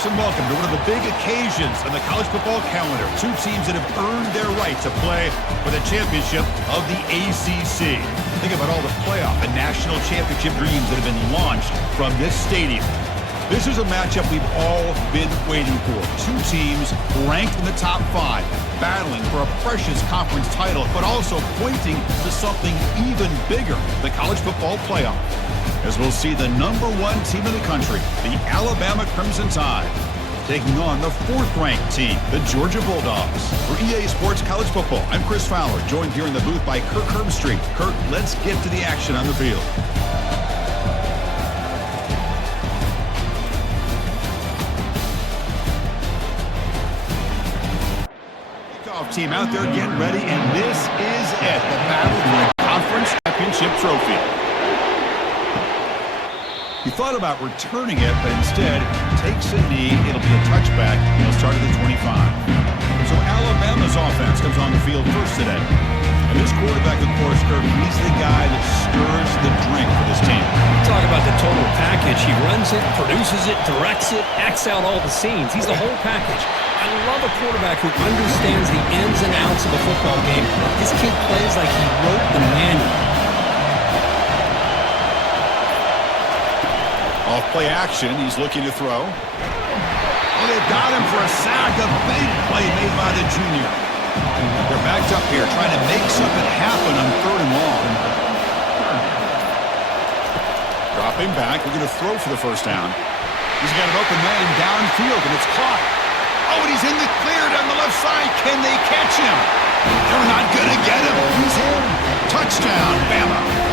folks, and welcome to one of the big occasions on the college football calendar. Two teams that have earned their right to play for the championship of the ACC. Think about all the playoff and national championship dreams that have been launched from this stadium. This is a matchup we've all been waiting for. Two teams ranked in the top 5, battling for a precious conference title, but also pointing to something even bigger, the college football playoff. As we'll see the #1 team in the country, the Alabama Crimson Tide, taking on the 4th-ranked team, the Georgia Bulldogs. For EA Sports College Football, I'm Chris Fowler, joined here in the booth by Kirk Herbstreit. Kirk, let's get to the action on the field. Kickoff team out there getting ready, and this is it, the battle for the conference championship trophy. He thought about returning it, but instead takes a knee. It'll be a touchback. He'll start at the 25. So Alabama's offense comes on the field first today. And this quarterback, of course, Kirk, he's the guy that stirs the drink for this team. Talk about the total package. He runs it, produces it, directs it, acts out all the scenes. He's the whole package. I love a quarterback who understands the ins and outs of a football game. This kid plays like he wrote the manual. Off play action, he's looking to throw. Oh, they've got him for a sack. A big play made by the junior. They're backed up here, trying to make something happen on 3rd and long. Dropping back, we're going to throw for the first down. He's got an open man downfield, and it's caught. Oh, and he's in the clear down the left side. Can they catch him? They're not going to get him. He's in. Touchdown, Bama.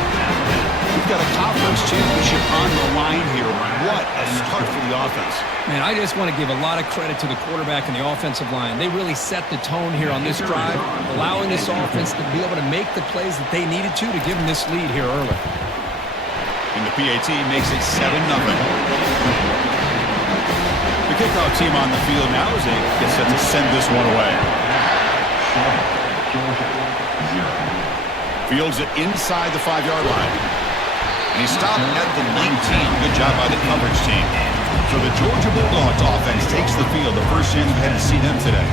We've got a conference championship on the line here. What a start for the offense. Man, I just want to give a lot of credit to the quarterback and the offensive line. They really set the tone here on this drive, allowing this offense to be able to make the plays that they needed to give them this lead here early. And the PAT makes it 7-0. The kickoff team on the field now as they get set to send this one away. Fields it inside the 5-yard line. And he stopped at the 19. Good job by the coverage team. So the Georgia Bulldogs offense takes the field. The first chance we had to see them today.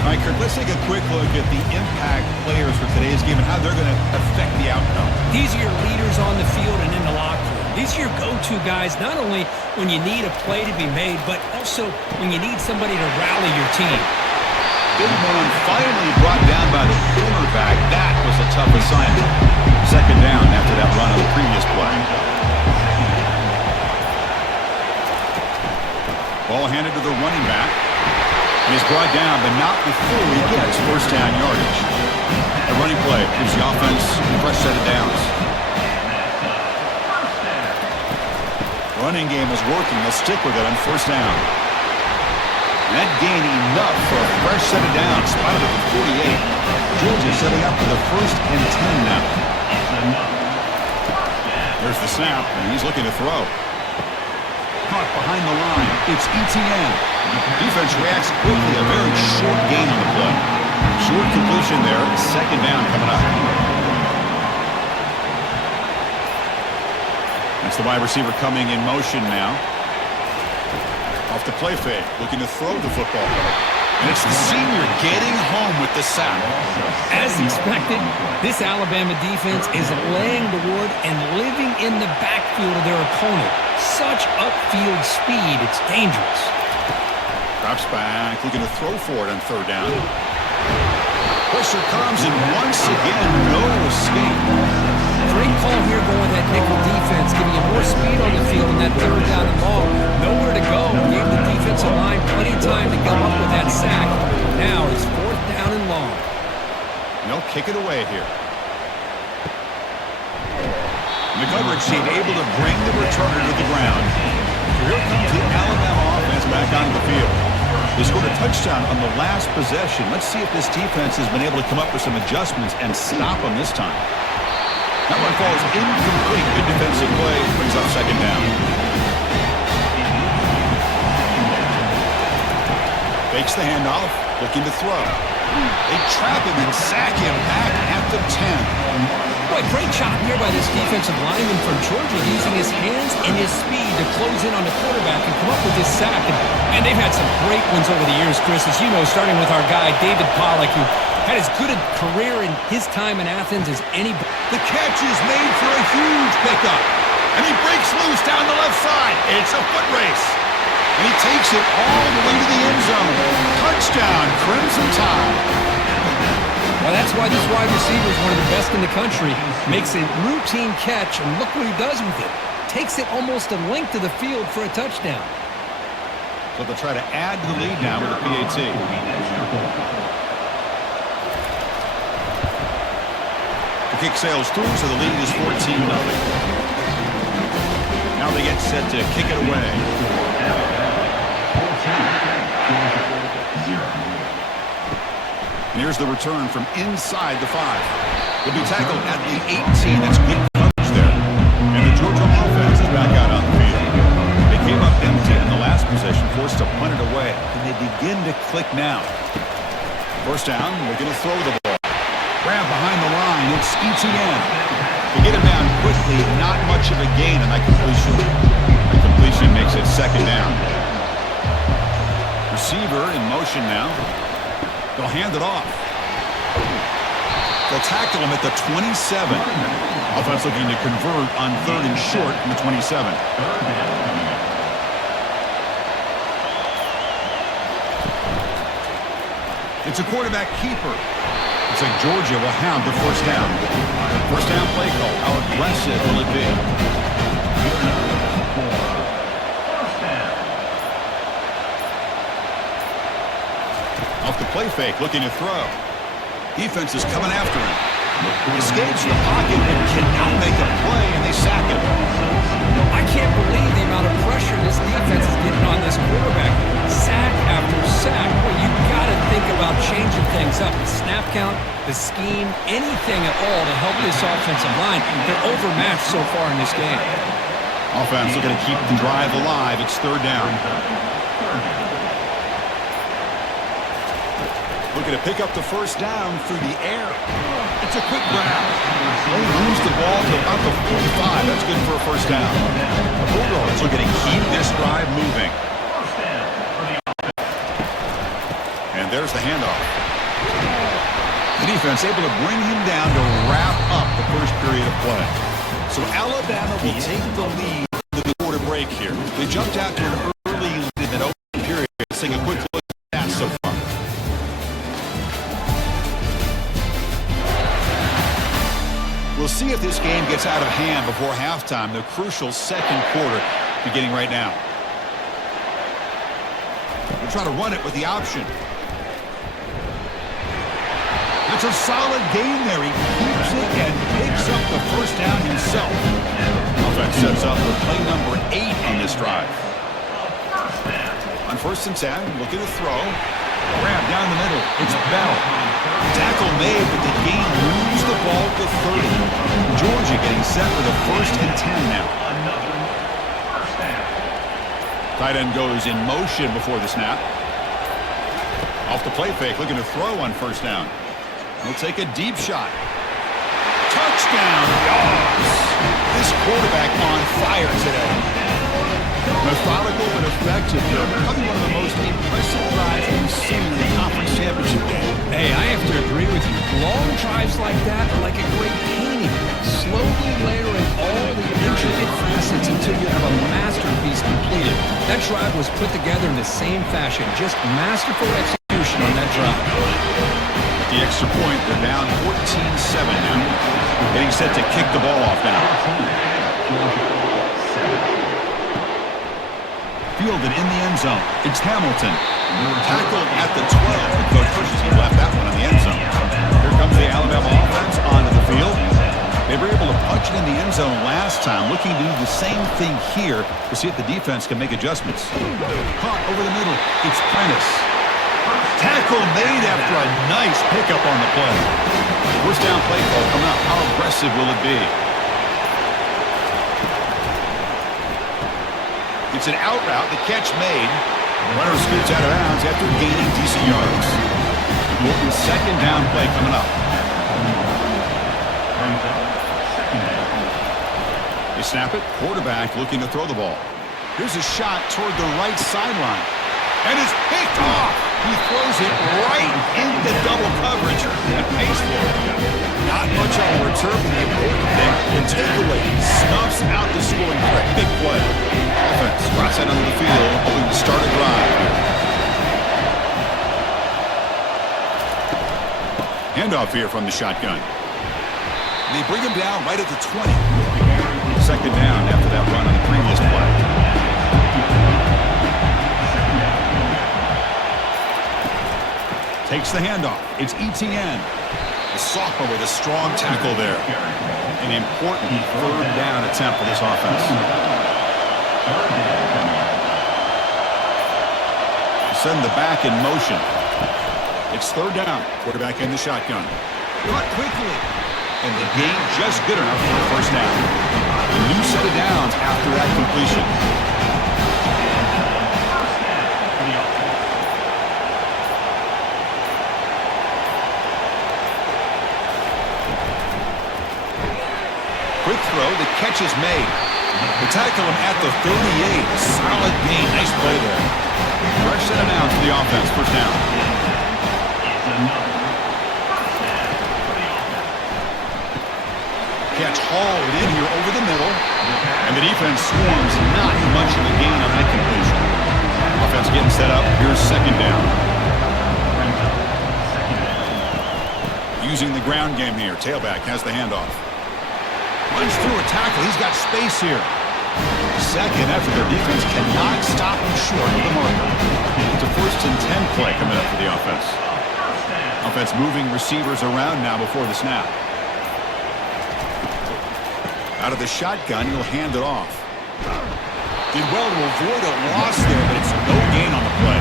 All right, Kirk, let's take a quick look at the impact players for today's game and how they're going to affect the outcome. These are your leaders on the field and in the locker room. These are your go-to guys, not only when you need a play to be made, but also when you need somebody to rally your team. Big one finally brought down by the cornerback. That was a tough assignment. 2nd down after that run on the previous play. Ball handed to the running back. And he's brought down, but not before he gets first down yardage. The running play gives the offense a fresh set of downs. Running game is working. They'll stick with it on first down. That gain enough for a fresh set of downs. Spotted at the 48. Georgia setting up for the 1st and 10 now. There's the snap, and he's looking to throw. Caught behind the line. It's ETN. Defense reacts quickly. A very short gain on the play. Short completion there. 2nd down coming up. That's the wide receiver coming in motion now. Off the play fake, looking to throw the football. And it's the senior getting home with the sack. As expected, this Alabama defense is laying the wood and living in the backfield of their opponent. Such upfield speed, it's dangerous. Drops back, looking to throw for it on 3rd down. Pressure comes, and once again, no escape. Great call here going with that nickel defense, giving you more speed on the field in that 3rd down and long. Nowhere to go. Gave the defensive line plenty of time to come up with that sack. Now it's 4th down and long. And they'll kick it away here. And the coverage team able to bring the returner to the ground. So here comes the Alabama offense back onto the field. They scored a touchdown on the last possession. Let's see if this defense has been able to come up with some adjustments and stop them this time. That one falls incomplete. Good defensive play. Brings up 2nd down. Fakes the handoff. Looking to throw. They trap him and sack him back at the 10. Boy, great job here by this defensive lineman from Georgia using his hands and his speed to close in on the quarterback and come up with this sack. And they've had some great ones over the years, Chris, as you know, starting with our guy, David Pollack, who had as good a career in his time in Athens as anybody. The catch is made for a huge pickup. And he breaks loose down the left side. It's a foot race. And he takes it all the way to the end zone. Touchdown, Crimson Tide. Well, that's why this wide receiver is one of the best in the country. Makes a routine catch, and look what he does with it. Takes it almost a length of the field for a touchdown. So they'll try to add to the lead now with a PAT. The kick sails through, so the lead is 14-0. Now they get set to kick it away. And here's the return from inside the 5. He'll be tackled at the 18. That's good coverage there. And the Georgia offense is back out on the field. They came up empty in the last possession, forced to punt it away. And they begin to click now. First down, they're going to throw the ball. Grab behind the line. It's ETN. To get him down quickly, not much of a gain on that completion. The completion makes it second down. Receiver in motion now. They'll hand it off. They'll tackle him at the 27. Offense looking to convert on 3rd and short from the 27. It's a quarterback keeper. Looks like Georgia will have the first down. First down play call. How aggressive will it be? Off the play fake, looking to throw. Defense is coming after him. He escapes the pocket and cannot make a play, and they sack him. I can't believe the amount of pressure this defense is getting on this quarterback. Sack after sack. Well, you got to think about changing things up. The snap count, the scheme, anything at all to help this offensive line. They're overmatched so far in this game. Offense looking to keep the drive alive. It's 3rd down. Looking to pick up the first down through the air. It's a quick grab. They lose the ball to about the 45. That's good for a first down. The Bulldogs looking to keep this drive moving. And there's the handoff. The defense able to bring him down to wrap up the first period of play. So Alabama will take the lead to the quarter break here. They jumped out to an early lead in that opening period. Let's take a quick look at that so far. We'll see if this game gets out of hand before halftime. The crucial second quarter beginning right now. We'll try to run it with the option. It's a solid game there. He keeps it and picks up the first down himself. Offense sets up for play number 8 on this drive. On 1st and 10, looking to throw. Grab down the middle. It's Bell. Tackle made, but the game moves the ball to 30. Georgia getting set for the 1st and 10 now. Tight end goes in motion before the snap. Off the play fake, looking to throw on 1st down. He'll take a deep shot. Touchdown, Dogs! This quarterback on fire today. Methodical but effective here. Probably one of the most impressive drives we've seen in the conference championship game. Hey, I have to agree with you. Long drives like that are like a great painting. Slowly layering all the intricate facets until you have a masterpiece completed. That drive was put together in the same fashion. Just masterful execution on that drive. The extra point, they're down 14-7 now. Getting set to kick the ball off now. Fielded in the end zone. It's Hamilton. Tackled at the 12. The coach pushes him left that one in the end zone. Here comes the Alabama offense onto the field. They were able to punch it in the end zone last time. Looking to do the same thing here to see if the defense can make adjustments. Caught over the middle. It's Prentice. Tackle made after a nice pickup on the play. First down play call coming up. How aggressive will it be? It's an out route. The catch made. Runner scoots out of bounds after gaining decent yards. Morton's second down play coming up. snap it. Quarterback looking to throw the ball. Here's a shot toward the right sideline. And it's picked off. He throws it right into double coverage and pays for it. Not much on the return, but the important thing, the takeaway. Snuffs out the scoring threat. Big play. Offense drops that onto the field, hoping to start a drive. Handoff here from the shotgun. They bring him down right at the 20. Second down after that run on the previous play. Takes the handoff. It's ETN. The sophomore with a strong tackle there. An important third down attempt for this offense. Send the back in motion. It's third down. Quarterback in the shotgun. Caught quickly. And the gain just good enough for the first down. A new set of downs after that completion. Quick throw. The catch is made. They tackle him at the 38. Solid gain. Nice play there. Fresh set of downs for the offense. First down. Catch hauled in here over the middle. And the defense swarms. Not much of a gain on that completion. Offense getting set up. Here's second down. Using the ground game here. Tailback has the handoff. Runs through a tackle. He's got space here. Second effort. Their defense cannot stop him short of the marker. It's a 1st and 10 play coming up for the offense. Offense moving receivers around now before the snap. Out of the shotgun, he'll hand it off. Did well to avoid a loss there, but it's no gain on the play.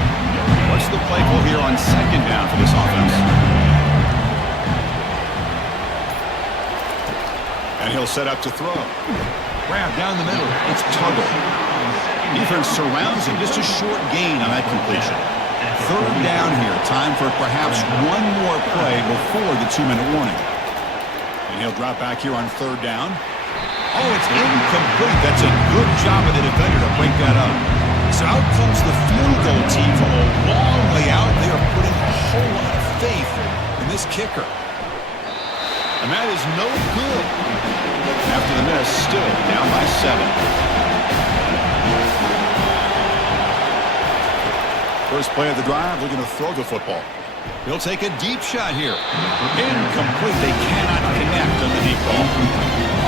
What's the play call here on second down for this offense? And he'll set up to throw. Grab down the middle. It's Tuggle. Defense surrounds him. Just a short gain on that completion. Third down here. Time for perhaps one more play before the 2-minute warning. And he'll drop back here on third down. Oh, it's incomplete. That's a good job of the defender to break that up. So out comes the field goal team from a long way out. They are putting a whole lot of faith in this kicker. And that is no good. After the miss, still down by 7. First play of the drive, looking to throw the football. He'll take a deep shot here. Incomplete. They cannot connect on the deep ball.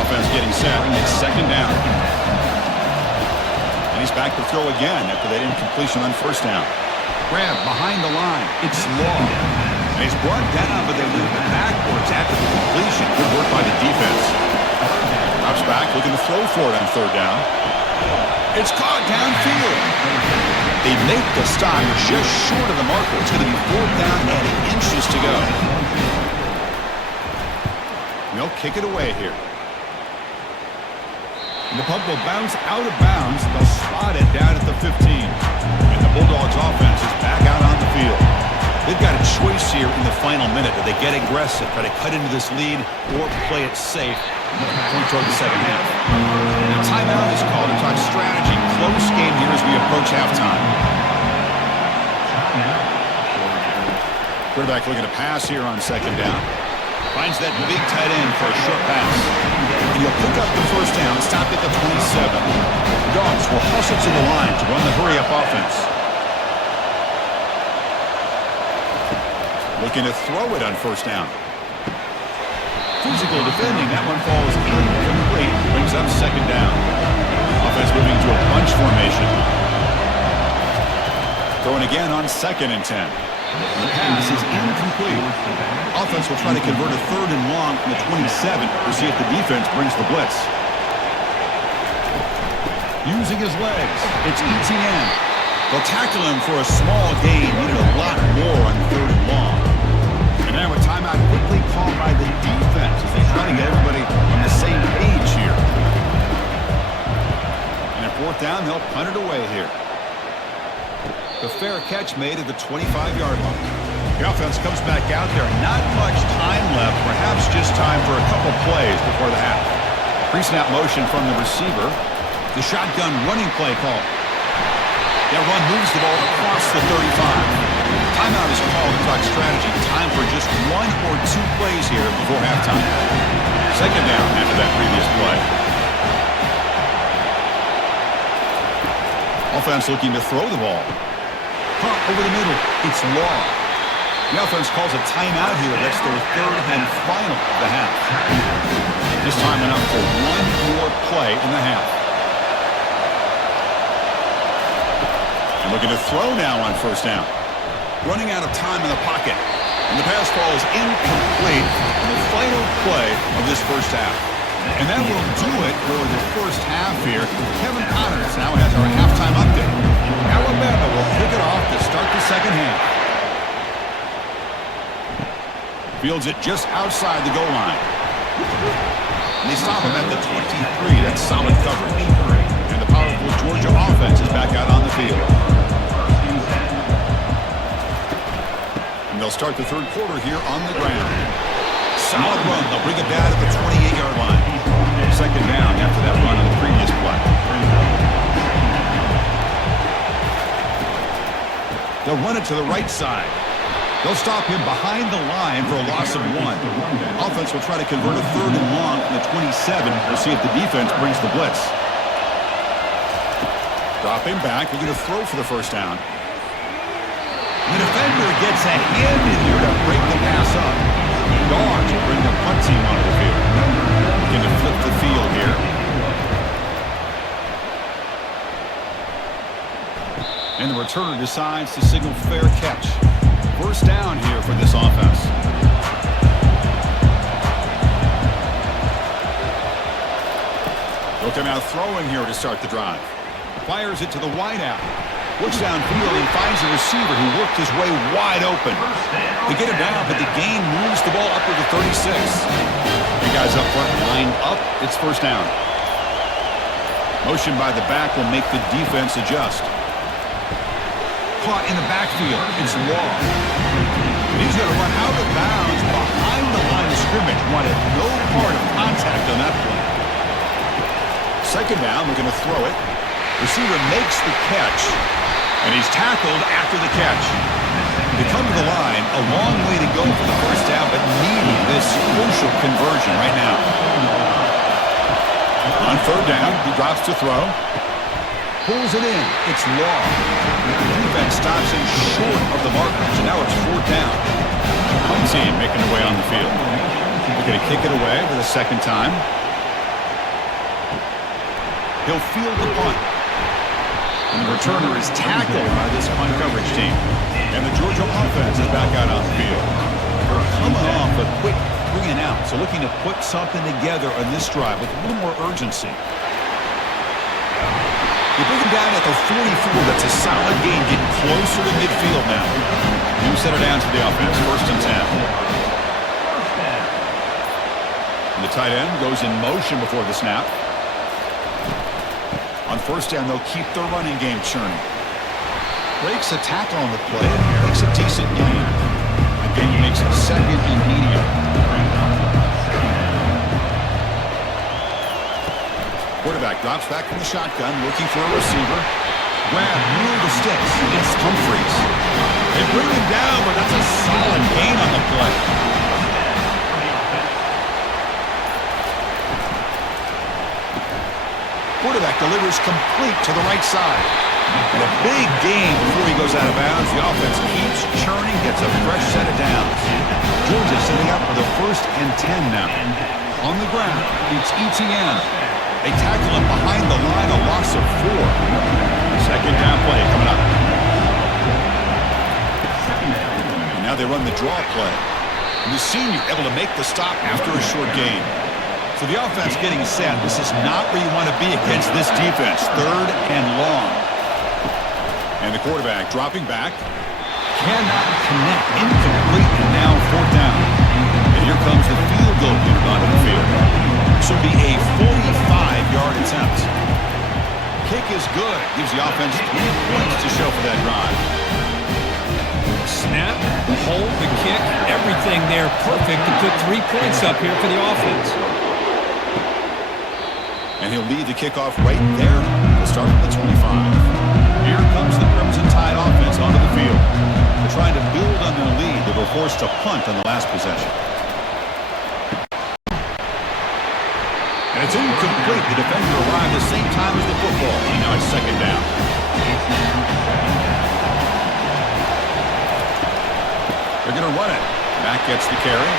Offense getting set. It's second down. And he's back to throw again after that incompletion on first down. Grab behind the line. It's long. And he's brought down, but they move it backwards after the completion. Good work by the defense. Drops back, looking to throw for it on third down. It's caught downfield. They make the stop just short of the marker. It's going to be fourth down and inches to go. They'll kick it away here. And the puck will bounce out of bounds. They'll spot it down at the 15. And the Bulldogs offense is back out on the field. They've got a choice here in the final minute. Do they get aggressive, try to cut into this lead, or play it safe, point toward the second half? Now, timeout is called to talk strategy. Close game here as we approach halftime. Quarterback looking to pass here on second down. Finds that big tight end for a short pass. And he'll pick up the first down, stop at the 27. The Dogs will hustle to the line to run the hurry-up offense. Looking to throw it on first down. Physical defending. That one falls incomplete. Brings up second down. Offense moving to a bunch formation. Throwing again on 2nd and 10. The pass is incomplete. Offense will try to convert a third and long from the 27 to see if the defense brings the blitz. Using his legs. It's ETN. They'll tackle him for a small gain. Needed a lot more on third and long. And now a timeout quickly called by the defense as they try to get everybody on the same page here. And at fourth down, they'll punt it away here. The fair catch made at the 25-yard line. The offense comes back out there. Not much time left. Perhaps just time for a couple plays before the half. Pre-snap motion from the receiver. The shotgun running play call. That run moves the ball across the 35. Timeout is called to talk strategy. Time for just 1 or 2 plays here before halftime. Second down after that previous play. Offense looking to throw the ball. Punt over the middle. It's long. The offense calls a timeout here. That's their third and final of the half. This time enough for 1 more play in the half. And looking to throw now on first down. Running out of time in the pocket. And the pass ball is incomplete in the final play of this first half. And that will do it for the first half here. Kevin Connors now has our halftime update. Alabama will kick it off to start the second half. Fields it just outside the goal line. And they stop him at the 23. That's solid coverage. And the powerful Georgia offense is back out on the field. And they'll start the third quarter here on the ground. Solid run. They'll bring it down to the 28-yard line. Second down after that run on the previous play. They'll run it to the right side. They'll stop him behind the line for a loss of 1. Offense will try to convert a third and long from the 27. We'll see if the defense brings the blitz. Drop him back. We're going to throw for the first down. The defender gets a hand in there to break the pass up. Guards will bring the punt team onto the field. Looking to flip the field here. And the returner decides to signal fair catch. First down here for this offense. They'll come out throwing here to start the drive. Fires it to the wideout. Looks downfield and finds a receiver who worked his way wide open. They get him down, but the gain moves the ball up to the 36. The guys up front lined up. It's first down. Motion by the back will make the defense adjust. Caught in the backfield. It's Law. He's going to run out of bounds behind the line of scrimmage. Wanted no part of contact on that play. Second down, we're going to throw it. Receiver makes the catch, and he's tackled after the catch. They come to the line, a long way to go for the first down, but needing this crucial conversion right now. On third down, he drops to throw. Pulls it in. It's Law. The defense stops him short of the markers, and now it's fourth down. Punt team making their way on the field. They're going to kick it away for the second time. He'll field the punt. And the returner is tackled by this punt coverage team. And the Georgia offense is back out on the field. They're coming off a quick 3 and out, so looking to put something together on this drive with a little more urgency. They bring him down at the 44. That's a solid gain, getting closer to midfield now. New center down to the offense, first and 10. And the tight end goes in motion before the snap. On first down, they'll keep their running game churning. Breaks a tackle on the play and makes a decent gain. Again, he makes it second and medium. Quarterback drops back from the shotgun, looking for a receiver. Grab near the sticks. It's Humphreys. They bring him down, but that's a solid gain on the play. Quarterback delivers complete to the right side. And a big gain before he goes out of bounds. The offense keeps churning, gets a fresh set of downs. Georgia setting up for the first and 10 now. On the ground, it's ETN. They tackle him behind the line, a loss of 4. Second down play coming up. And now they run the draw play. And the senior able to make the stop after a short gain. So the offense getting set. This is not where you want to be against this defense. Third and long. And the quarterback dropping back. Cannot connect. Incomplete. And now fourth down. And here comes the field goal unit onto the field. This will be a 45-yard attempt. Kick is good. Gives the offense 3 points to show for that drive. Snap, the hold, the kick, everything there perfect to put 3 points up here for the offense. And he'll lead the kickoff right there. We'll start at the 25. Here comes the Crimson Tide offense onto the field. They're trying to build on their lead. They were forced to punt on the last possession. And it's incomplete. The defender arrived the same time as the football. And now it's second down. They're going to run it. Mack gets the carry.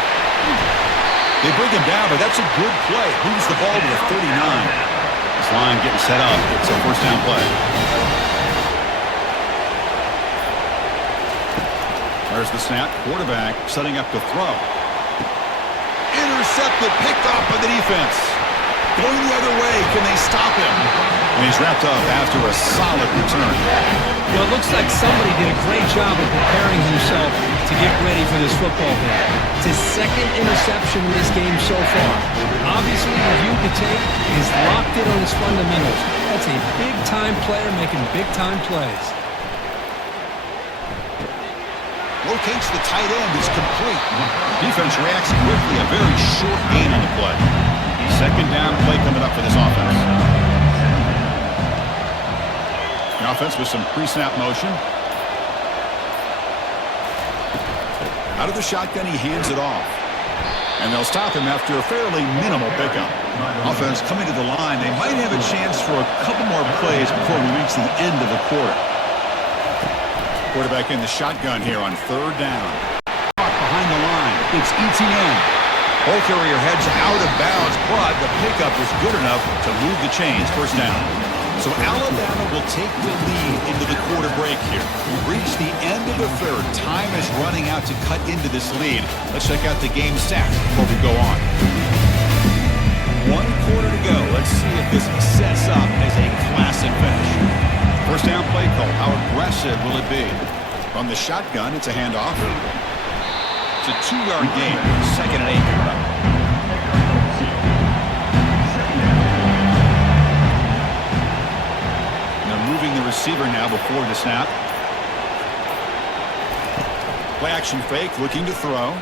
They bring him down, but that's a good play. Moves the ball to the 39. This line getting set up. It's a first down play. There's the snap. Quarterback setting up to throw. Intercepted. Picked off by the defense. Going the other way. Can they stop him? And he's wrapped up after a solid return. Well, it looks like somebody did a great job of preparing himself to get ready for this football game. It's his second interception in this game so far. Obviously, reviewed the tape, is locked in on his fundamentals. That's a big-time player making big-time plays. Locates the tight end. Is complete. Defense reacts quickly. A very short gain on the play. Second down play coming up for this offense. The offense with some pre-snap motion. Out of the shotgun, he hands it off. And they'll stop him after a fairly minimal pickup. Offense coming to the line. They might have a chance for a couple more plays before we reach the end of the quarter. Quarterback in the shotgun here on third down. Behind the line, it's ETN. Ball carrier heads out of bounds, but the pickup is good enough to move the chains. First down. So Alabama will take the lead into the quarter break here. We've reached the end of the third. Time is running out to cut into this lead. Let's check out the game stats before we go on. 1 quarter to go. Let's see if this sets up as a classic finish. First down play call. How aggressive will it be? From the shotgun, it's a handoff. It's a 2-yard gain. Second and 8 coming up. Now moving the receiver now before the snap. Play action fake, looking to throw.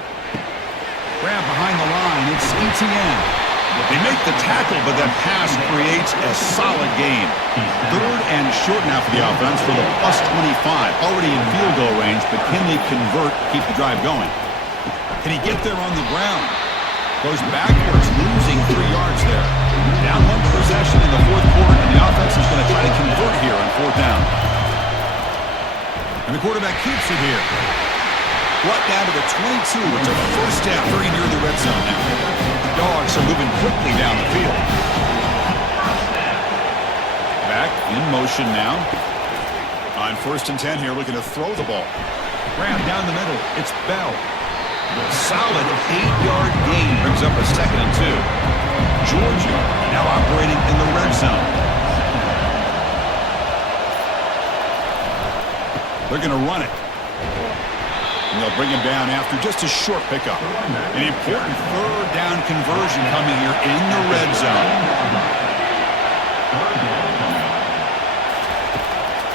Grab behind the line. It's ETN. They make the tackle, but that pass creates a solid gain. Third and short now for the offense for the plus 25. Already in field goal range, but can they convert, keep the drive going? Can he get there on the ground? Goes backwards, losing 3 yards there. Down 1 possession in the fourth quarter, and the offense is going to try to convert here on fourth down. And the quarterback keeps it here. Brought down to the 22. It's a first down, very near the red zone now. The Dogs are moving quickly down the field. Back in motion now. On first and 10 here, looking to throw the ball. Graham down the middle. It's Bell. Solid 8-yard gain brings up a second and 2. Georgia now operating in the red zone. They're going to run it. And they'll bring him down after just a short pickup. An important third down conversion coming here in the red zone.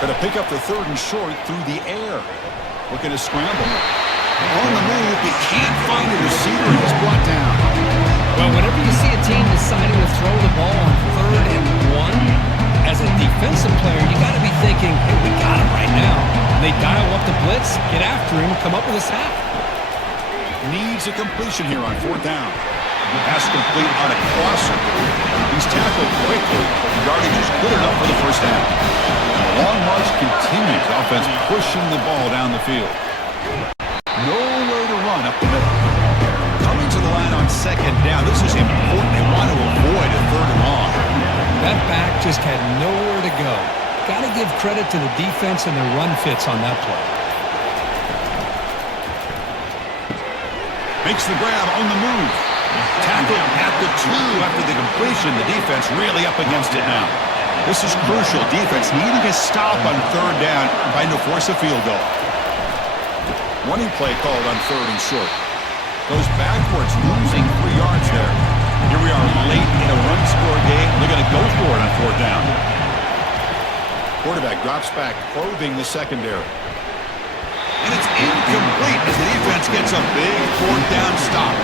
Going to pick up the third and short through the air. Looking to scramble. On the move, he can't find a receiver, and he's brought down. Well, whenever you see a team deciding to throw the ball on 3rd and 1, as a defensive player, you got to be thinking, hey, we got him right now. They dial up the blitz, get after him, come up with a sack. Needs a completion here on fourth down. Pass complete on a crosser. He's tackled quickly. Yardage is good enough for the first down. The long march continues. Offense pushing the ball down the field. Nowhere to run up the middle. Coming to the line on second down. This is important. They want to avoid a third and long. That back just had nowhere to go. Got to give credit to the defense and their run fits on that play. Makes the grab on the move. Tackle at the 2 after the completion. The defense really up against it now. This is crucial. Defense needing a stop on third down, trying to force a field goal. Running play called on third and short. Goes backwards, losing 3 yards there. Here we are late in a one-score game. They're going to go for it on fourth down. Quarterback drops back, probing the secondary. And it's incomplete as the defense gets a big fourth down stop.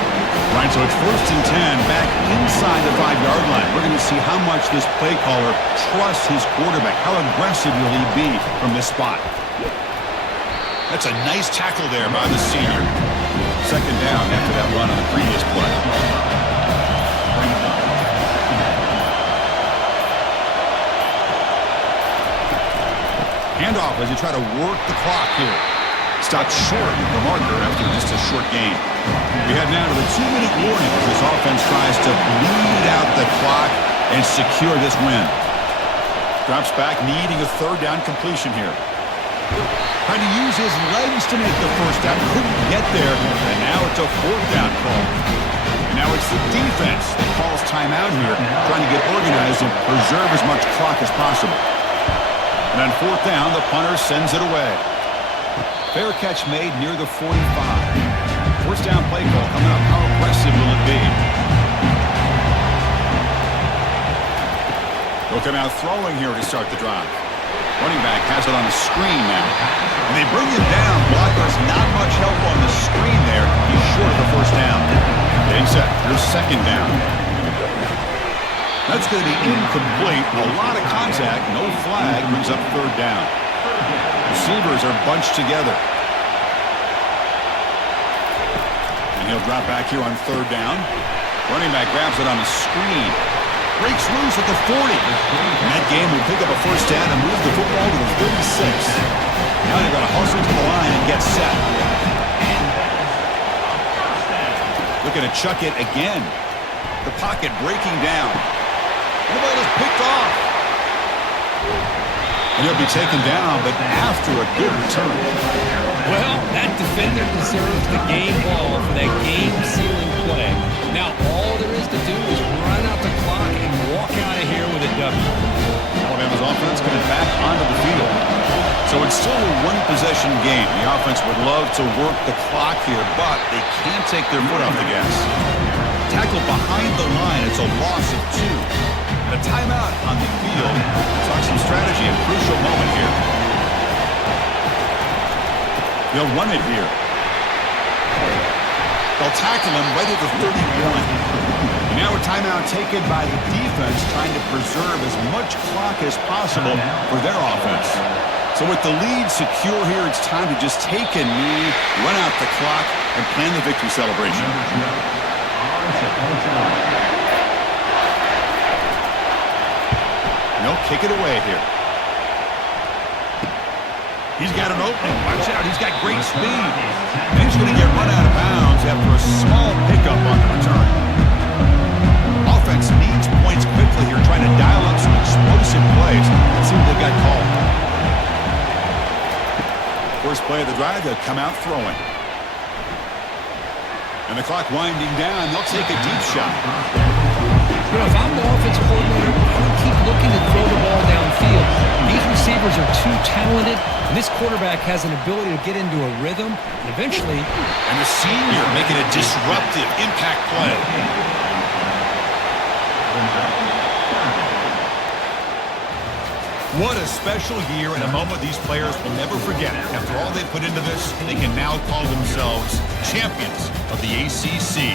Right, so it's 1st and 10 back inside the 5-yard line. We're going to see how much this play caller trusts his quarterback. How aggressive will he be from this spot? That's a nice tackle there by the senior. 2nd down after that run on the previous play. Handoff as you try to work the clock here. Stopped short of the marker after just a short gain. We head now to the 2-minute warning as this offense tries to bleed out the clock and secure this win. Drops back, needing a 3rd down completion here. Trying to use his legs to make the 1st down. Couldn't get there, and now it's a 4th down call. And now it's the defense that calls timeout here, trying to get organized and preserve as much clock as possible. And on 4th down, the punter sends it away. Fair catch made near the 45. 1st down play call coming up. How aggressive will it be? They'll come out throwing here to start the drive. Running back has it on the screen now. And they bring him down. Blockers not much help on the screen there. He's short of the 1st down. Getting set. Here's 2nd down. That's going to be incomplete. A lot of contact. No flag. Brings up 3rd down. Receivers are bunched together. And he'll drop back here on 3rd down. Running back grabs it on the screen. Breaks loose at the 40. And that game will pick up a 1st down and move the football to the 36. Now they've got to hustle to the line and get set. Looking to chuck it again. The pocket breaking down. And the ball is picked off. And he'll be taken down, but after a good return. Well, that defender deserves the game ball for that game-sealing play. Now, all there is to do is run out the clock and walk out of here with a W. Alabama's offense coming back onto the field. So it's still a one-possession game. The offense would love to work the clock here, but they can't take their foot off the gas. Tackle behind the line. It's a loss of 2. A timeout on the field. Talk some strategy, a crucial moment here. They'll run it here. They'll tackle him right at the 31. And now a timeout taken by the defense, trying to preserve as much clock as possible for their offense. So with the lead secure here, it's time to just take a knee, run out the clock, and plan the victory celebration. No, kick it away here. He's got an opening. Watch out. He's got great speed. And he's going to get run out of bounds after a small pickup on the return. Offense needs points quickly here, trying to dial up some explosive plays. Let's see what they've got called. First play of the drive, they'll come out throwing. And the clock winding down. They'll take a deep shot. You know, if I'm the offensive coordinator, I would keep looking to throw the ball downfield. These receivers are too talented, and this quarterback has an ability to get into a rhythm, and eventually... And the senior making a disruptive impact play. What a special year and a moment these players will never forget. After all they put into this, they can now call themselves champions of the ACC.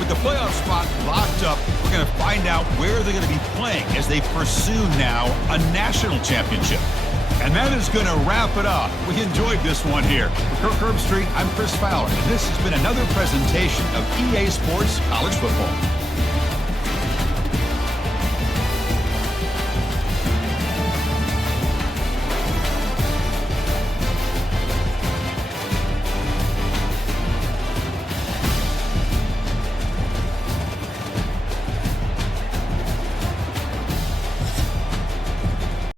With the playoff spot locked up, we're going to find out where they're going to be playing as they pursue now a national championship. And that is going to wrap it up. We enjoyed this one here. For Kirk Herbstreit, I'm Chris Fowler, and this has been another presentation of EA Sports College Football.